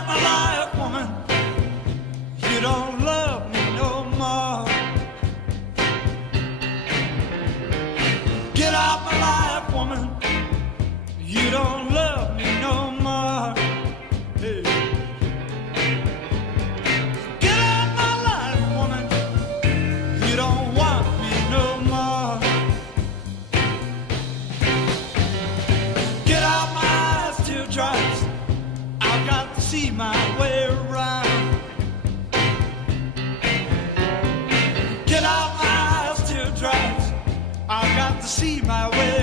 out my life, woman. You don't love me no more. Get out my life, woman. You don't love me no more. Hey. Get out my life, woman. You don't want me no more. Get out my eyes, teardrops. I've got to see my way around. Get out my eyes, teardrops. I've got to see my way